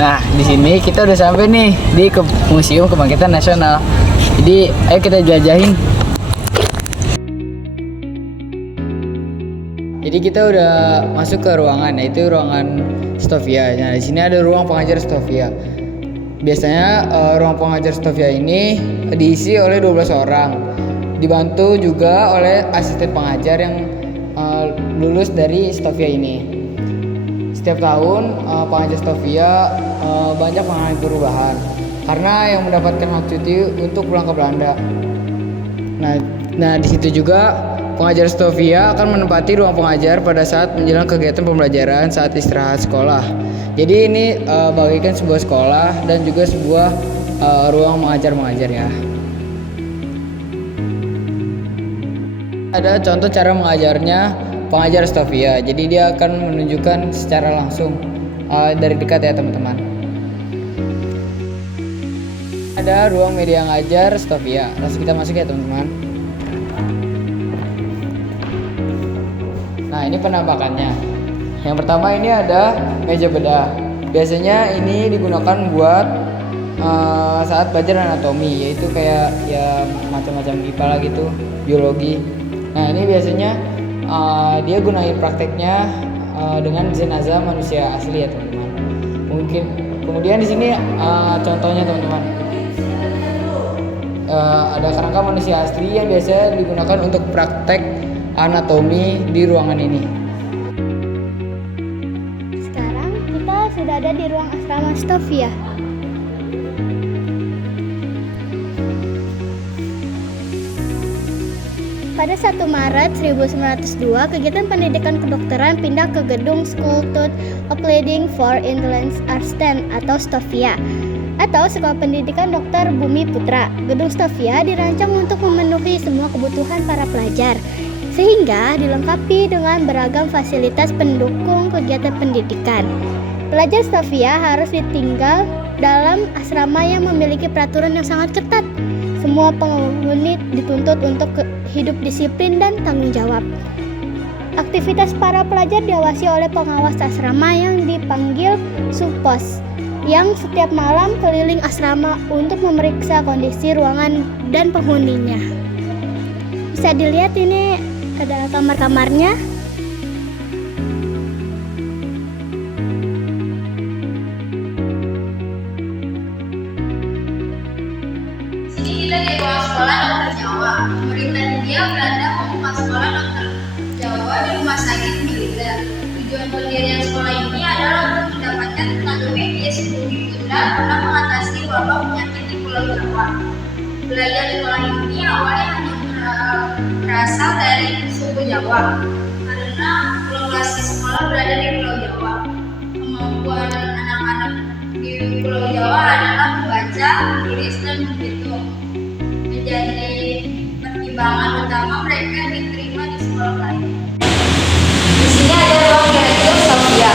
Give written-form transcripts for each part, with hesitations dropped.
Nah, di sini kita udah sampai nih di Museum Kebangkitan Nasional. Jadi, ayo kita jelajahin. Jadi kita udah masuk ke ruangan, yaitu ruangan Stovia. Nah, di sini ada ruang pengajar Stovia. Biasanya ruang pengajar Stovia ini diisi oleh 12 orang. Dibantu juga oleh asisten pengajar yang lulus dari Stovia ini. Setiap tahun pengajar Stovia banyak mengalami perubahan karena yang mendapatkan hak cuti untuk pulang ke Belanda. Nah di situ juga pengajar Stovia akan menempati ruang pengajar pada saat menjelang kegiatan pembelajaran saat istirahat sekolah. Jadi ini bagaikan sebuah sekolah dan juga sebuah ruang mengajar ya. Ada contoh cara mengajarnya pengajar Stovia. Jadi dia akan menunjukkan secara langsung dari dekat ya teman-teman. Ada ruang media ngajar Stovia. Langsung kita masuk ya teman-teman. Nah ini penampakannya. Yang pertama ini ada meja bedah. Biasanya ini digunakan buat saat belajar anatomi, yaitu kayak ya macam-macam IPA lah gitu, biologi. Nah ini biasanya dia gunain prakteknya dengan jenazah manusia asli ya teman-teman. Kemudian di sini contohnya teman-teman. Ada kerangka manusia asli yang biasa digunakan untuk praktek anatomi di ruangan ini. Sekarang kita sudah ada di ruang asrama Stovia. Pada 1 Maret 1902, kegiatan pendidikan kedokteran pindah ke gedung Schooltoet Opleiding for Intelligence Artsen atau Stovia atau Sekolah Pendidikan Dokter Bumi Putra. Gedung Stovia dirancang untuk memenuhi semua kebutuhan para pelajar, sehingga dilengkapi dengan beragam fasilitas pendukung kegiatan pendidikan. Pelajar Stovia harus ditinggal dalam asrama yang memiliki peraturan yang sangat ketat. Semua penghuni dituntut untuk hidup disiplin dan tanggung jawab. Aktivitas para pelajar diawasi oleh pengawas asrama yang dipanggil Supos, yang setiap malam keliling asrama untuk memeriksa kondisi ruangan dan penghuninya. Bisa dilihat ini ada kamar-kamarnya. Sini kita di ruang sekolah dokter Jawa. Pemerintah India Belanda membuka sekolah dokter Jawa di rumah sakit militer. Tujuan pendirian sekolah ini adalah untuk mendapatkan tenaga medis bumi putra guna mengatasi wabah penyakit di Pulau Jawa. Belajar di sekolah ini awalnya hanya berasal dari suku Jawa karena lokasi sekolah berada di Pulau Jawa. Kemampuan anak-anak di Pulau Jawa adalah membaca, menulis, dan menghitung. Menjadi pertimbangan utama mereka diterima di sekolah lain. Di sini ada ruang direktur Stovia.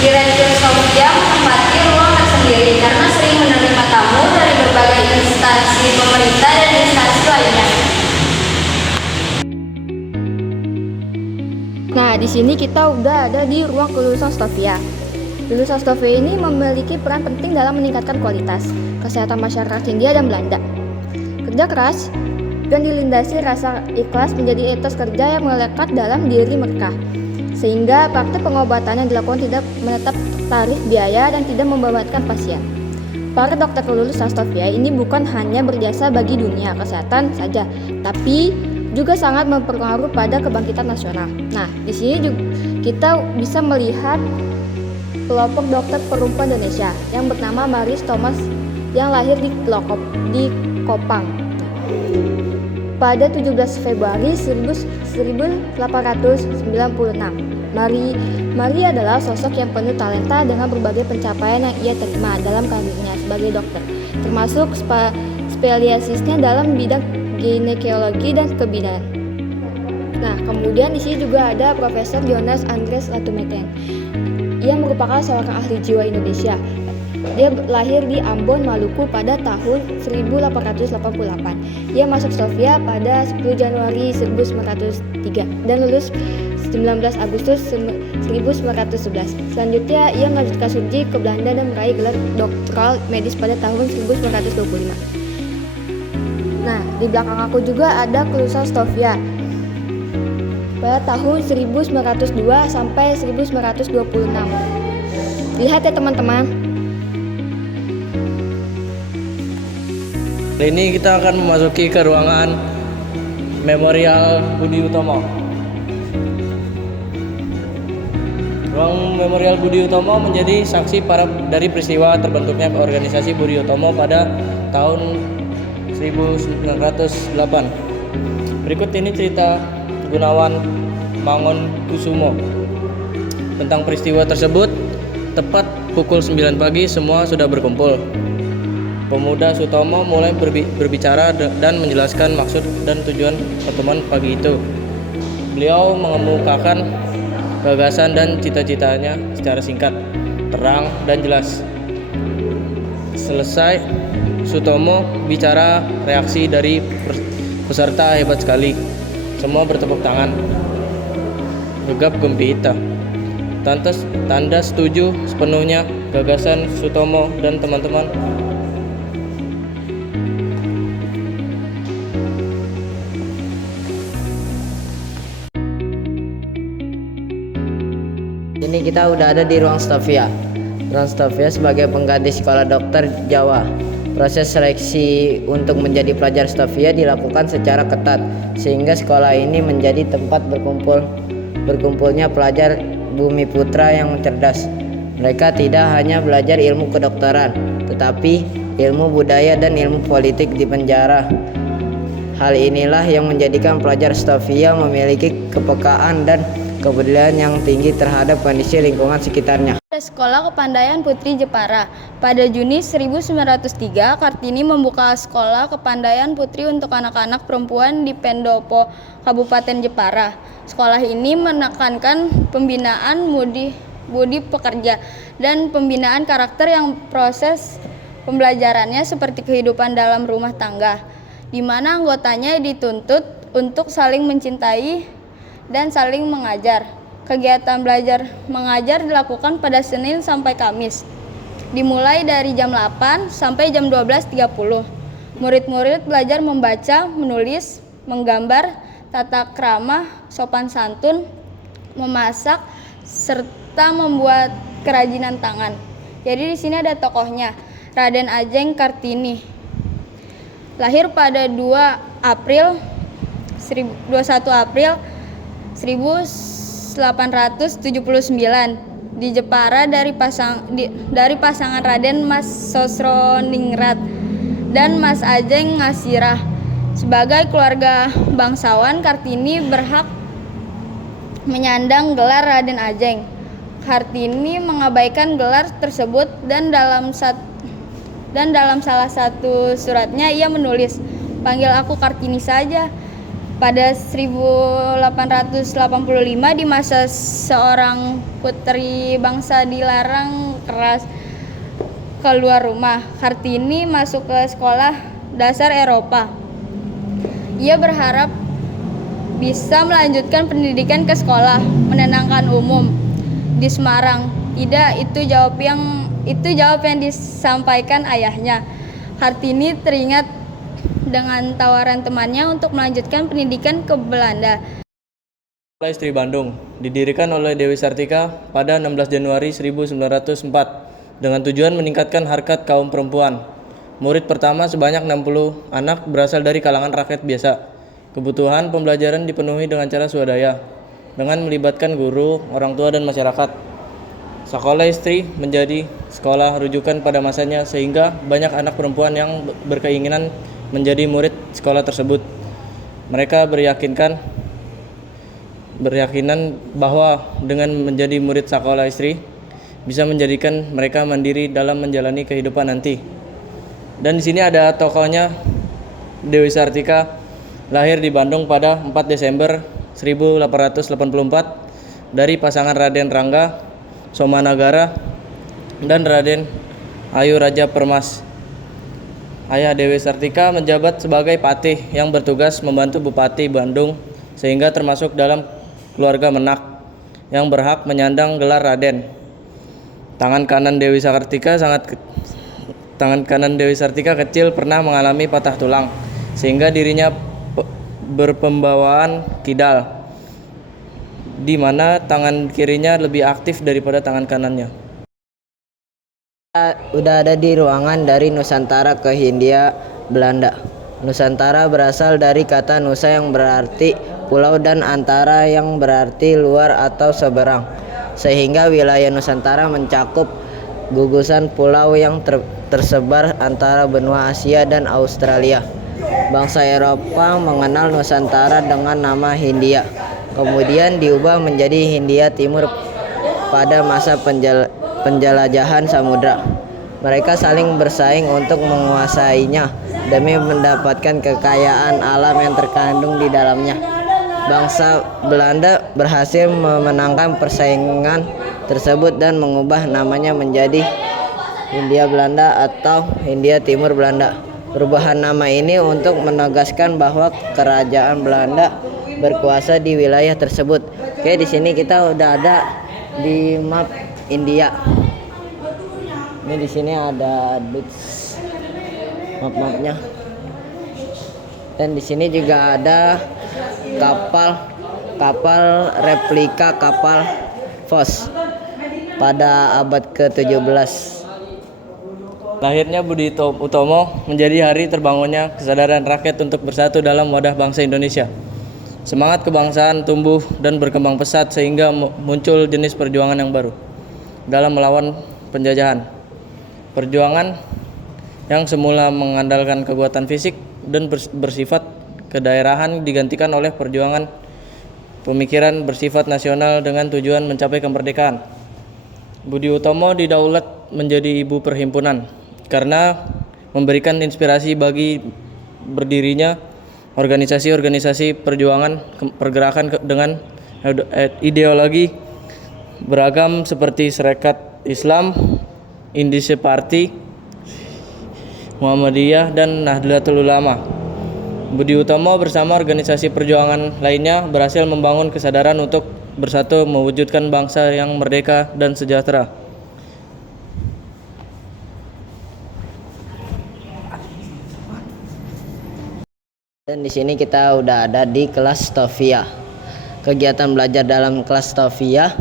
Direktur Stovia menempati ruang tersendiri karena sering menerima tamu dari berbagai instansi pemerintah dan instansi lainnya. Nah, di sini kita udah ada di ruang kelulusan Stovia. Lulusan Stovia ini memiliki peran penting dalam meningkatkan kualitas kesehatan masyarakat Hindia dan Belanda. Kerja keras dan dilindasi rasa ikhlas menjadi etos kerja yang melekat dalam diri mereka, sehingga praktik pengobatan yang dilakukan tidak menetap tarif biaya dan tidak membebankan pasien. Para dokter lulusan Stovia ini bukan hanya berjasa bagi dunia kesehatan saja, tapi juga sangat berpengaruh pada kebangkitan nasional. Nah, di sini juga kita bisa melihat kelompok dokter perempuan Indonesia yang bernama Maris Thomas yang lahir di Kopang pada 17 Februari 1896. Maria adalah sosok yang penuh talenta dengan berbagai pencapaian yang ia terima dalam karirnya sebagai dokter, termasuk spesialisnya dalam bidang ginekologi dan kebidanan. Nah, kemudian di sini juga ada Profesor Jonas Andreas Latumeken. Ia merupakan seorang ahli jiwa Indonesia. Dia lahir di Ambon, Maluku pada tahun 1888. Ia masuk Stovia pada 10 Januari 1903 dan lulus 19 Agustus 1911. Selanjutnya, ia melanjutkan studi ke Belanda dan meraih gelar doktoral medis pada tahun 1925. Nah, di belakang aku juga ada kelulusan Stovia pada tahun 1902 sampai 1926. Lihat ya teman-teman. Kali ini kita akan memasuki ke ruangan Memorial Budi Utomo. Ruang Memorial Budi Utomo menjadi saksi dari peristiwa terbentuknya organisasi Budi Utomo pada tahun 1908. Berikut ini cerita Gunawan Mangunkusumo tentang peristiwa tersebut. Tepat pukul 9 pagi semua sudah berkumpul. Pemuda Sutomo mulai berbicara dan menjelaskan maksud dan tujuan pertemuan pagi itu. Beliau mengemukakan gagasan dan cita-citanya secara singkat, terang, dan jelas. Selesai, Sutomo bicara, reaksi dari peserta hebat sekali. Semua bertepuk tangan, gegap gempita. Tanda setuju sepenuhnya gagasan Sutomo dan teman-teman. Ini kita udah ada di ruang Stovia. Ruang Stovia sebagai pengganti sekolah dokter Jawa. Proses seleksi untuk menjadi pelajar Stovia dilakukan secara ketat, sehingga sekolah ini menjadi tempat berkumpulnya pelajar Bumi Putra yang cerdas. Mereka tidak hanya belajar ilmu kedokteran, tetapi ilmu budaya dan ilmu politik di penjara. Hal inilah yang menjadikan pelajar Stovia memiliki kepekaan dan kepedulian yang tinggi terhadap kondisi lingkungan sekitarnya. Sekolah Kepandaian Putri Jepara. Pada Juni 1903, Kartini membuka Sekolah Kepandaian Putri untuk anak-anak perempuan di Pendopo, Kabupaten Jepara. Sekolah ini menekankan pembinaan budi pekerja dan pembinaan karakter yang proses pembelajarannya seperti kehidupan dalam rumah tangga, di mana anggotanya dituntut untuk saling mencintai dan saling mengajar. Kegiatan belajar mengajar dilakukan pada Senin sampai Kamis, dimulai dari jam 8 sampai jam 12.30. Murid-murid belajar membaca, menulis, menggambar, tata krama, sopan santun, memasak, serta membuat kerajinan tangan. Jadi di sini ada tokohnya, Raden Ajeng Kartini. Lahir pada 21 April 1879 di Jepara dari pasangan Raden Mas Sosroningrat dan Mas Ajeng Ngasirah. Sebagai keluarga bangsawan, Kartini berhak menyandang gelar Raden Ajeng. Kartini mengabaikan gelar tersebut dan dalam salah satu suratnya ia menulis, "Panggil aku Kartini saja." Pada 1885, di masa seorang putri bangsa dilarang keras keluar rumah, Kartini masuk ke sekolah dasar Eropa. Ia berharap bisa melanjutkan pendidikan ke sekolah menengahkan umum di Semarang. Tidak, itu jawab yang disampaikan ayahnya. Kartini teringat dengan tawaran temannya untuk melanjutkan pendidikan ke Belanda. Sekolah Istri Bandung didirikan oleh Dewi Sartika pada 16 Januari 1904 dengan tujuan meningkatkan harkat kaum perempuan. Murid pertama sebanyak 60 anak berasal dari kalangan rakyat biasa. Kebutuhan pembelajaran dipenuhi dengan cara swadaya dengan melibatkan guru, orang tua, dan masyarakat. Sekolah Istri menjadi sekolah rujukan pada masanya sehingga banyak anak perempuan yang berkeinginan menjadi murid sekolah tersebut. Mereka beryakinan bahwa dengan menjadi murid sekolah Istri bisa menjadikan mereka mandiri dalam menjalani kehidupan nanti. Dan di sini ada tokohnya, Dewi Sartika, lahir di Bandung pada 4 Desember 1884 dari pasangan Raden Rangga Somanagara dan Raden Ayu Raja Permas. Ayah Dewi Sartika menjabat sebagai patih yang bertugas membantu Bupati Bandung sehingga termasuk dalam keluarga Menak yang berhak menyandang gelar Raden. Tangan kanan Dewi Sartika kecil pernah mengalami patah tulang, sehingga dirinya berpembawaan kidal, di mana tangan kirinya lebih aktif daripada tangan kanannya. Udah ada di ruangan dari Nusantara ke Hindia Belanda. Nusantara berasal dari kata Nusa yang berarti pulau dan antara yang berarti luar atau seberang, sehingga wilayah Nusantara mencakup gugusan pulau yang tersebar antara benua Asia dan Australia. Bangsa Eropa mengenal Nusantara dengan nama Hindia, kemudian diubah menjadi Hindia Timur pada masa penjelajahan samudra. Mereka saling bersaing untuk menguasainya demi mendapatkan kekayaan alam yang terkandung di dalamnya. Bangsa Belanda berhasil memenangkan persaingan tersebut dan mengubah namanya menjadi Hindia Belanda atau Hindia Timur Belanda. Perubahan nama ini untuk menegaskan bahwa kerajaan Belanda berkuasa di wilayah tersebut. Oke, di sini kita udah ada di map India. Ini di sini ada map-mapnya. Dan di sini juga ada kapal replika kapal Vos pada abad ke-17. Lahirnya Budi Utomo menjadi hari terbangunnya kesadaran rakyat untuk bersatu dalam wadah bangsa Indonesia. Semangat kebangsaan tumbuh dan berkembang pesat sehingga muncul jenis perjuangan yang baru dalam melawan penjajahan. Perjuangan yang semula mengandalkan kekuatan fisik dan bersifat kedaerahan digantikan oleh perjuangan pemikiran bersifat nasional dengan tujuan mencapai kemerdekaan. Budi Utomo didaulat menjadi ibu perhimpunan karena memberikan inspirasi bagi berdirinya organisasi-organisasi perjuangan pergerakan dengan ideologi beragam seperti Serikat Islam, Indonesia Party, Muhammadiyah, dan Nahdlatul Ulama. Budi Utomo bersama organisasi perjuangan lainnya berhasil membangun kesadaran untuk bersatu mewujudkan bangsa yang merdeka dan sejahtera. Dan di sini kita udah ada di kelas Stofia. Kegiatan belajar dalam kelas Stofia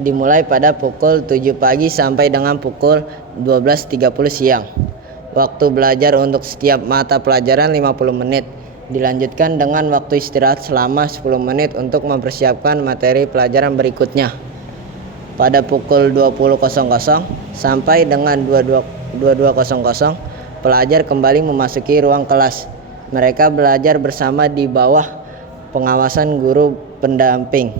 dimulai pada pukul 7 pagi sampai dengan pukul 12.30 siang. Waktu belajar untuk setiap mata pelajaran 50 menit. Dilanjutkan dengan waktu istirahat selama 10 menit untuk mempersiapkan materi pelajaran berikutnya. Pada pukul 20.00 sampai dengan 22.00, pelajar kembali memasuki ruang kelas. Mereka belajar bersama di bawah pengawasan guru pendamping.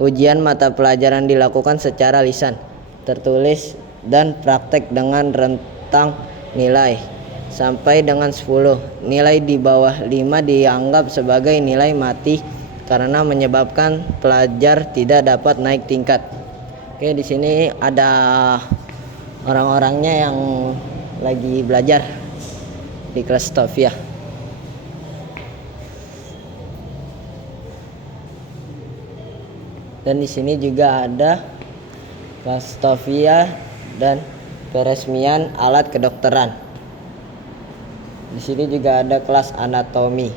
Ujian mata pelajaran dilakukan secara lisan, tertulis, dan praktek dengan rentang nilai sampai dengan 10. Nilai di bawah 5 dianggap sebagai nilai mati karena menyebabkan pelajar tidak dapat naik tingkat. Oke, di sini ada orang-orangnya yang lagi belajar di kelas Stofia. Dan di sini juga ada kelas Stofia dan peresmian alat kedokteran. Di sini juga ada kelas anatomi.